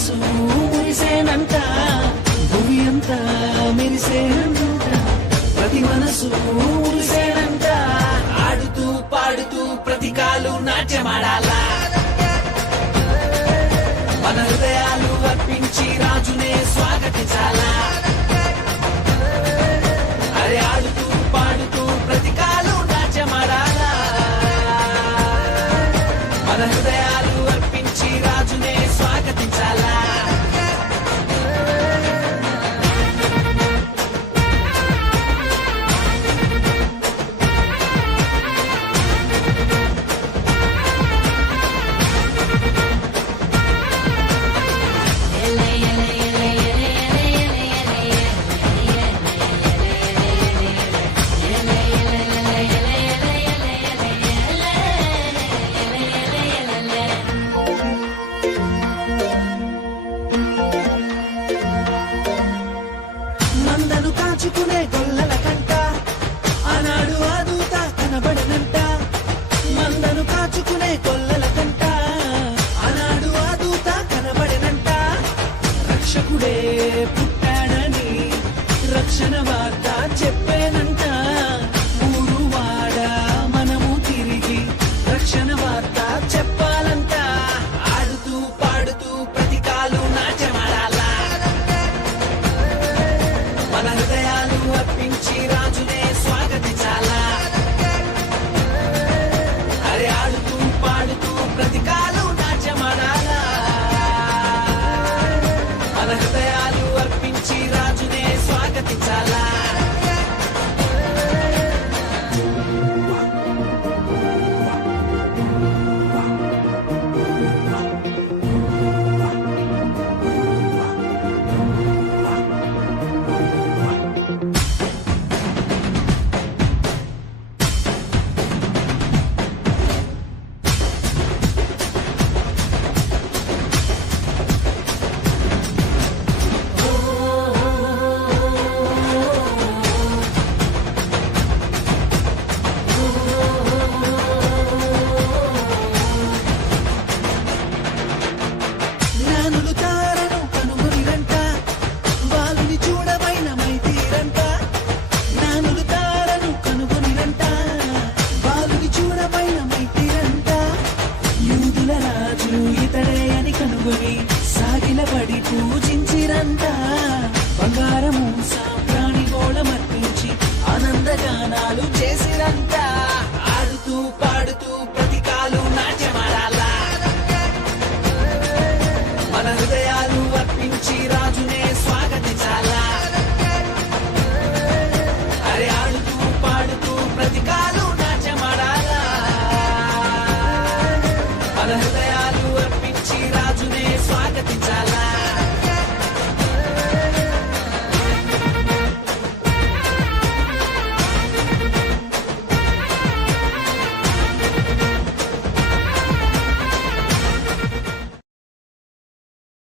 మనసు మురిసేనంట, భూమి అంతా మెరిసేనంట, ప్రతి మనసు మురిసేనంట. ఆడుతూ పాడుతూ ప్రతి కాలు నాట్యమాడాలా, మన హృదయాలు అర్పించి రాజునే స్వాగతించాలా. అరే ఆడుతూ పాడుతూ ప్రతి కాలు నాట్యమాడాలా, మన హృదయాలు అర్పించి రాజునే స్వాగతించాలా. మందను కాచుకునే గొల్లల కంట ఆనాడు ఆదూత కనబడనంట, మందను కాచుకునే గొల్లల కంట ఆనాడు ఆదూత కనబడనంట. రక్షకుడే పుట్టాడని రక్షణ వార్త చెప్పేనంట, ఊరు వాడ మనము తిరిగి రక్షణ వార్త చెప్పాలంట. ఆడుతూ పాడుతూ ప్రతి కాలు నాట్యమాడాలా, మన హృదయాలు అర్పించి రాజునే స్వాగతించాలా. అరే ఆడుతూ పాడుతూ ప్రతి కాలు నాట్యమాడాలా, మన హృదయాలు అర్పించి రాజునే స్వాగతించాలా.